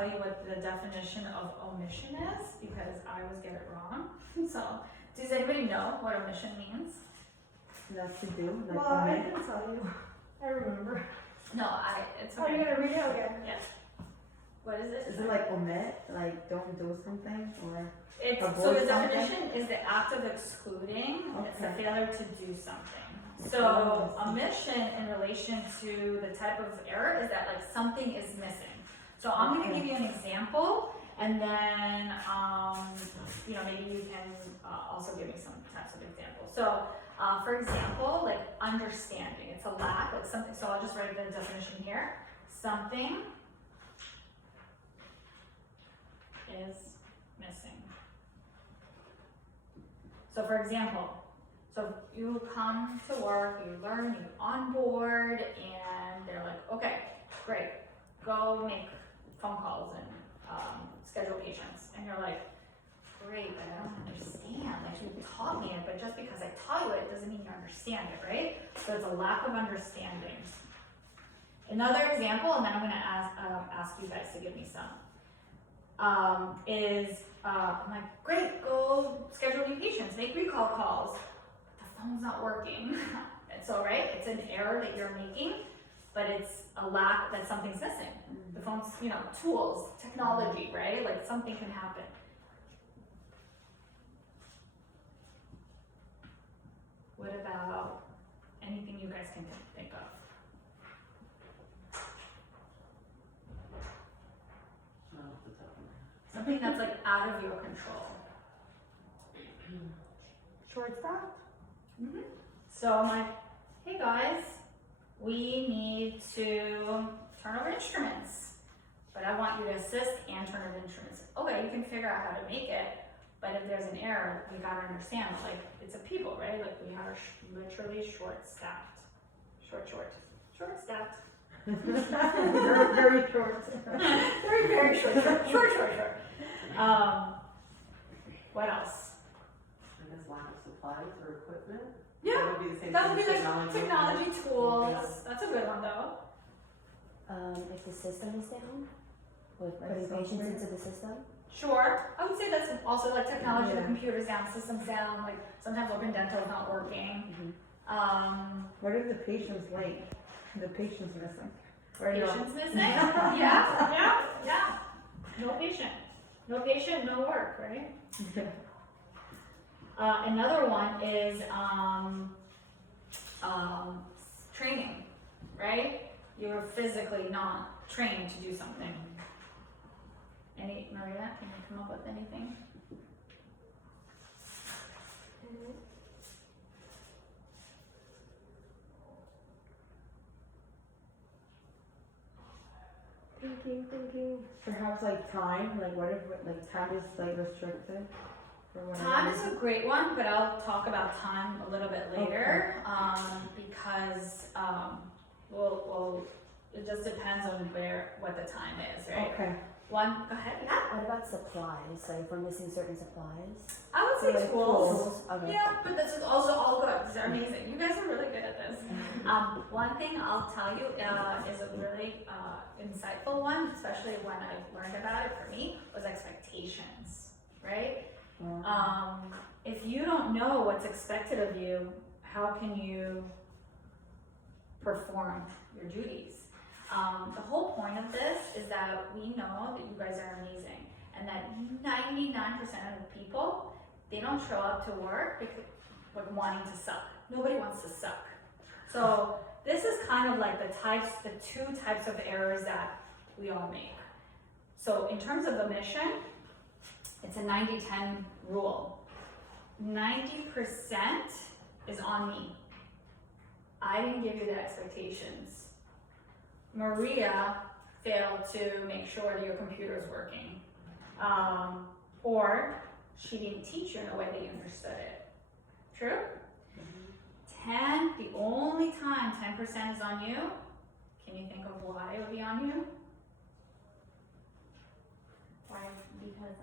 tell you what the definition of omission is because I always get it wrong. So, does anybody know what omission means? That's to do. Like Well, I can tell you. I remember. No, it's Oh, okay. you're gonna read it again? Yes. What is it? Is it like omit? Like don't do something or? It's, avoid so the something? definition is the act of excluding. It's the Okay. failure to do something. So omission in relation to the type of error is that like something is missing. So I'm going to give you an example, and then you know, maybe you can also give me some types of examples. So for example, like understanding, it's a lack, like something. So I'll just write the definition here. Something is missing. So for example, so you come to work, you learn, you onboard, and they're like, okay, great, go make phone calls and schedule patients. And you're like, great, but I don't understand. Like you taught me it, but just because I taught you it doesn't mean you understand it, right? So it's a lack of understanding. Another example, and then I'm gonna ask you guys to give me some, I'm like, great, go schedule new patients, make recall calls. The phone's not working. And so, right, it's an error that you're making, but it's a lack that something's missing. The phone's, you know, tools, technology, right? Like something can happen. What about anything you guys can think of? Something that's like out of your control. Shortstop? Mm-hmm. So I'm like, hey guys, we need to turn over instruments, but I want you to assist and turn over instruments. Okay, you can figure out how to make it, but if there's an error, we gotta understand, like, it's a people, right? Like, we are literally short-staffed. Short-staffed. Very, very short. Very short. What else? I guess lack of supplies or equipment. Yeah, That would be the same that would be thing like as technology tools. Yeah. That's a good one though. If the system is down, with Like putting patients software? into the system. Sure, I would say that's also like technology, the Yeah. computer's down, system's down, like sometimes open dental is not working. What if the patient's late? The patient's missing. Or no? Patient's missing? Yeah. No patient, no work, right? Another one is training, right? You're physically not trained to do something. Maria, can you come up with anything? Thinking. Perhaps like time, like what if like time is like restricted? For whatever Time is reason? a great one, but I'll talk about time a little bit later, because well, it just depends on what the time is, right? Okay. Go ahead, yeah. What about supplies? Like if we're missing certain supplies. I would say Like tools. Okay. Yeah, but this is also all good. These are amazing. You guys are really good at this. One thing I'll tell you is a really insightful one, especially when I learned about it for me, was expectations, right? If you don't know what's expected of you, how can you perform your duties? The whole point of this is that we know that you guys are amazing and that 99% of the people, they don't show up to work because, like, wanting to suck. Nobody wants to suck. So this is kind of like the two types of errors that we all make. So in terms of omission, it's a 90-10 rule. 90% is on me. I didn't give you the expectations. Maria failed to make sure that your computer is working. Or she didn't teach you in a way that you understood it. True? 10, the only time 10% is on you, can you think of why it would be on you? Why? Because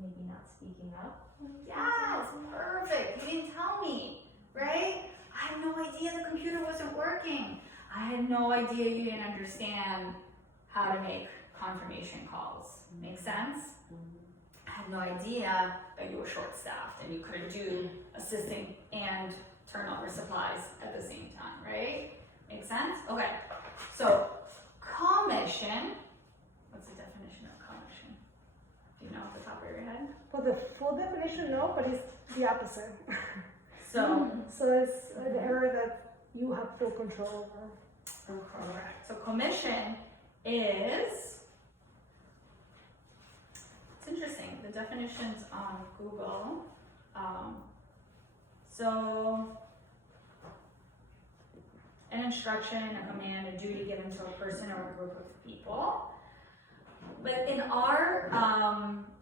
maybe not speaking up. Yes, perfect. You didn't tell me, right? I had no idea the computer wasn't working. I had no idea you didn't understand how to make confirmation calls. Make sense? I had no idea that you were short-staffed and you couldn't do assisting and turnover supplies at the same time, right? Make sense? Okay, so commission, what's the definition of commission? Do you know off the top of your head? For the full definition, no, but it's the opposite. So, So it's an area that you have full control over. correct. So commission is, it's interesting, the definitions on Google. So, an instruction, a command, a duty given to a person or a group of people. But in our,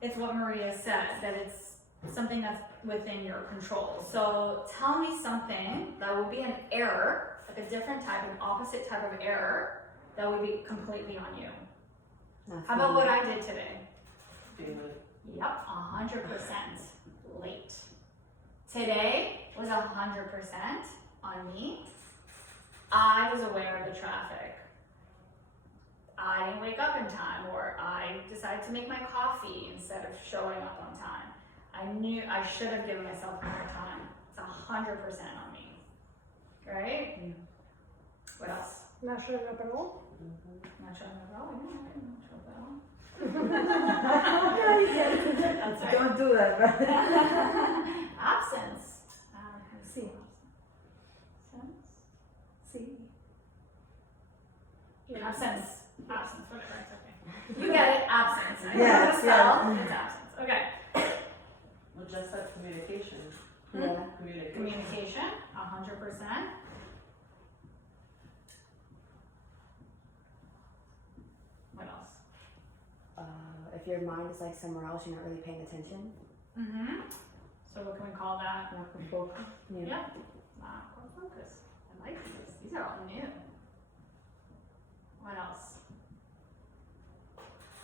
it's what Maria said, that it's something that's within your control. So tell me something that would be an error, like a different type, an opposite type of error, that would be completely on you. How about what I did today? Being like, Yep, 100% late. Today was 100% on me. I was aware of the traffic. I didn't wake up in time, or I decided to make my coffee instead of showing up on time. I knew I should have given myself more time. It's 100% on me. Right? What else? Not showing up at all. Not showing up at all? Yeah, I didn't show up at all. Yeah, you can. That's right. Don't do that, right? Absence. See. Absence. See. Absence. Absence. Whatever. It's okay. You get it. Absence. I know Yes, how to spell. yeah. It's absence. Okay. well, just that communication. Yeah. Communication. 100%. What else? If your mind is like somewhere else, you're not really paying attention. Mm-hmm. So what can we call that? Lack of focus. Yeah. Yeah. Lack of focus. I like these. These are all new. What else?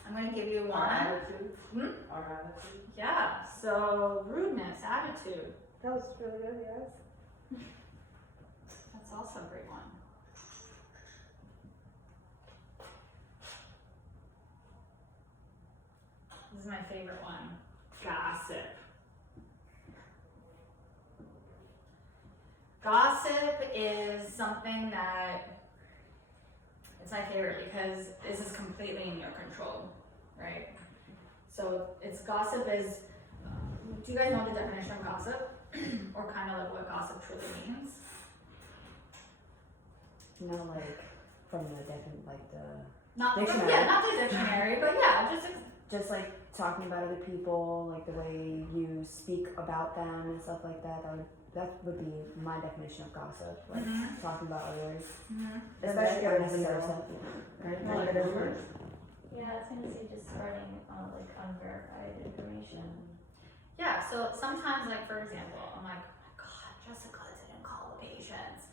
I'm gonna give you Our one. attitude. Our attitude. Yeah. So rudeness, attitude. That was really good, yes. That's also a great one. This is my favorite one. Gossip. Gossip is something that, it's my favorite because this is completely in your control, right? So it's gossip is, do you guys know the definition of gossip? Or kind of like what gossip truly means? Not like from the different, like the, Not Dictionary. yeah, not the dictionary, but yeah, just like talking about other people, like the way you speak about them and stuff like that. That would be my definition of gossip, like Mhm. talking about others, Mhm. especially Negative unnecessary stuff. stuff. Right? Negative words. Yeah, I was gonna say just spreading like unverified information. Yeah, so sometimes, like for example, I'm like, oh my god, Jessica didn't call the patients.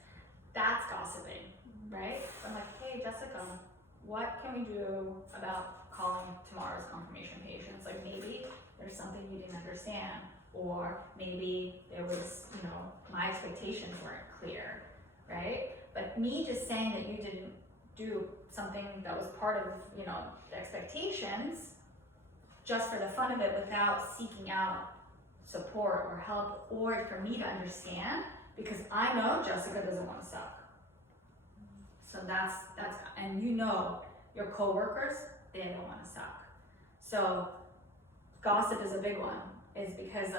That's gossiping, right? I'm like, hey Jessica, what can we do about calling tomorrow's confirmation patients? Like maybe there's something you didn't understand, or maybe there was, my expectations weren't clear, right? But me just saying that you didn't do something that was part of, the expectations, just for the fun of it without seeking out support or help, or for me to understand, because I know Jessica doesn't want to suck. So that's, and your coworkers, they don't want to suck. So gossip is a big one, is because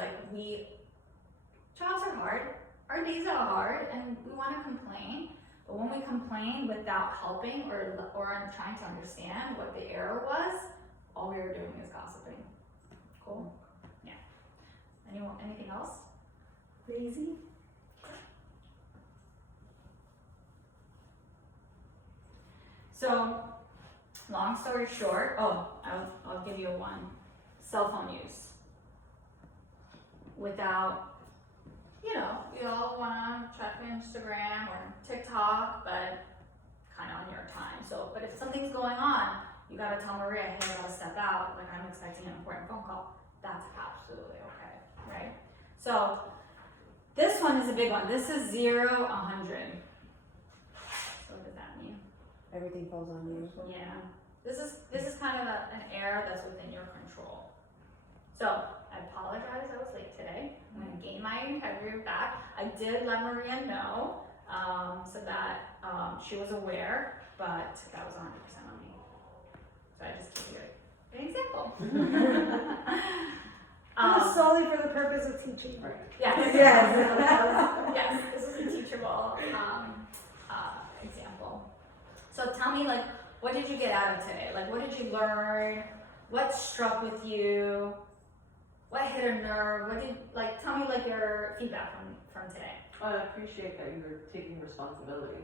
jobs are hard, our days are hard, and we want to complain, but when we complain without helping or trying to understand what the error was, all we were doing is gossiping. Cool? Yeah. Anything else? Lazy. So, long story short, I'll give you one. Cell phone use. Without, we all wanna check Instagram or TikTok, but kind of on your time. So, but if something's going on, you gotta tell Maria, hey, I gotta step out, like I'm expecting an important phone call. That's absolutely okay, right? So, this one is a big one. This is 0, 100. So what does that mean? Everything falls on you. Yeah. This is kind an error that's within your control. So I apologize, I was late today. I'm gonna gain my integrity back. I did let Maria know, so that she was aware, but that was 100% on me. So I just gave you an example. It was solely for the purpose of teaching. Yes. Yes. Yes, this is a teachable example. So tell me, like, what did you get out of today? Like, what did you learn? What struck with you? What hit a nerve? What did, like, tell me, like, your feedback from today. I appreciate that you're taking responsibility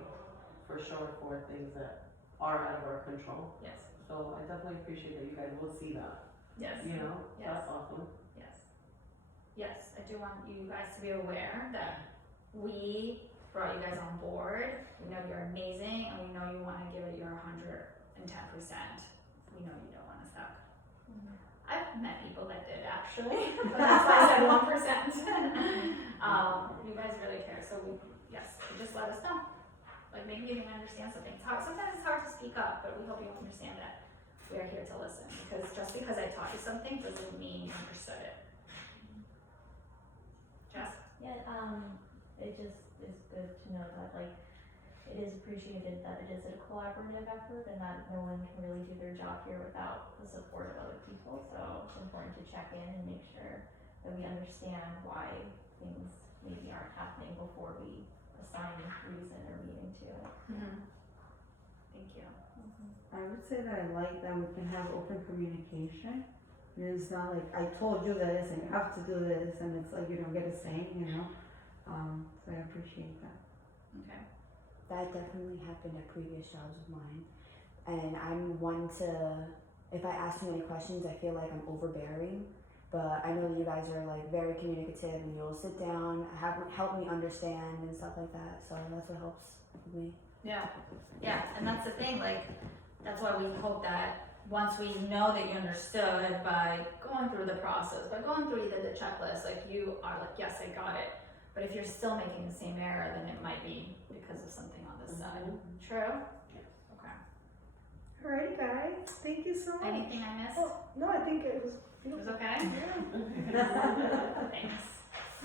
for sure for things that are out of our control. Yes. So I definitely appreciate that you guys will see that, Yes. you know? Yes. That's awesome. Yes. Yes, I do want you guys to be aware that we brought you guys on board. We know you're amazing, and we know you want to give it your 110%. We know you don't want to suck. I've met people that did actually, but that's why I said 1%. You guys really care, so yes, just let us know. Like, maybe you didn't understand something. Sometimes it's hard to speak up, but we hope you understand that we are here to listen. Because just because I taught you something doesn't mean you understood it. Jess? Yeah, it just is good to know that, like, it is appreciated that it is a collaborative effort and that no one can really do their job here without the support of other people. So it's important to check in and make sure that we understand why things maybe aren't happening before we assign reason or meaning to it. Thank you. I would say that I like that we can have open communication. And it's not like, I told you this and you have to do this, and it's like you don't get a say, you know? So I appreciate that. Okay. That definitely happened at previous jobs of mine. And I'm one to, if I ask too many questions, I feel like I'm overbearing. But I know that you guys are like very communicative and you'll sit down, help me understand and stuff like that. So that's what helps with me. Yeah. Yeah, and that's the thing, like, that's why we hope that once we know that you understood by going through the process, by going through either the checklist, like, you are like, yes, I got it. But if you're still making the same error, then it might be because of something on this side. True? Yes. Okay. Alrighty, guys. Thank you so much. Anything I missed? Oh, no, I think it was It beautiful. was okay? Yeah. Thanks.